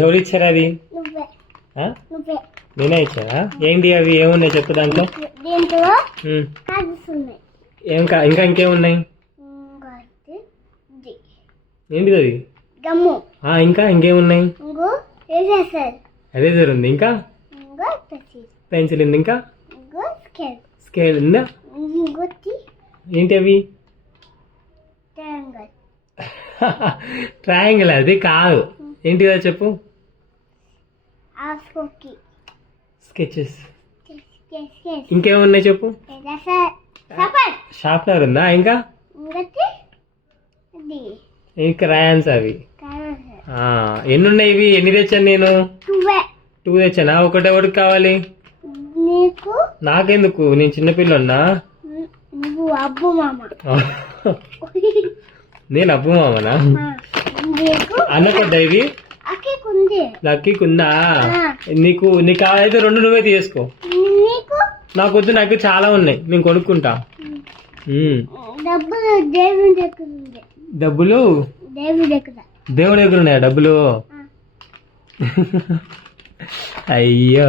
ఎవరు ఇచ్చారు అది? నువ్వే ఆ? నువ్వే నేనే ఇచ్చారా? ఏంటి అవి ఏమున్నాయి చెప్పు దాంట్లో? దీంట్లో ఉమ్. కార్డ్స్ ఉన్నాయి. ఇంకా ఇంకేమున్నాయి? ఇది ఏంటిది అది? గమ్ము. ఇంకా ఇంకేమున్నాయి? ఇంకో ఎరేజర్. ఎరేజర్ ఉంది. ఇంకా ఇంకో పెన్సిల్. పెన్సిల్ ఉంది. ఇంకా ఇంకో స్కేల్. స్కేల్ ఉందా? ఇంకోటి ఏంటి అవి? ట్రయాంగిల్. ట్రయాంగిల్ అది కాదు. ఏంటిదో చెప్పు. ఆస్కోకి స్కెచెస్. స్కెచ్. ఇంకేమున్నాయి చెప్పు. ఎరేజర్. సపర్. షార్ప్నర్ ఉందా? ఇంకా ఇంకోటి ఇది ఇంకా క్రయాన్స్ అవి. కలర్. ఎన్ని ఉన్నాయి ఇవి? ఎన్ని తెచ్చాను నేను? 2 తెచ్చానా? ఒకటి కావాలి నీకు. నాకెందుకు? నేను చిన్నపిల్లన్నా. నువ్వు అబ్బు మామ. నేను అబ్బు మామనా? నీకు అన్నకొడ్డ ఇవి? అక్కికుంది. లక్కీకుందా? నీకు కావాలైతే 2 నువ్వే తీసుకో. నీకు నాకొద్దు, నాకు చాలా ఉన్నాయి, నేను కొనుక్కుంటా. డబ్బులు దేవుని దగ్గర ఉంది. డబ్బులు దేవుని దగ్గర. దేవుడి దగ్గర ఉన్నాయా డబ్బులు? అయ్యో.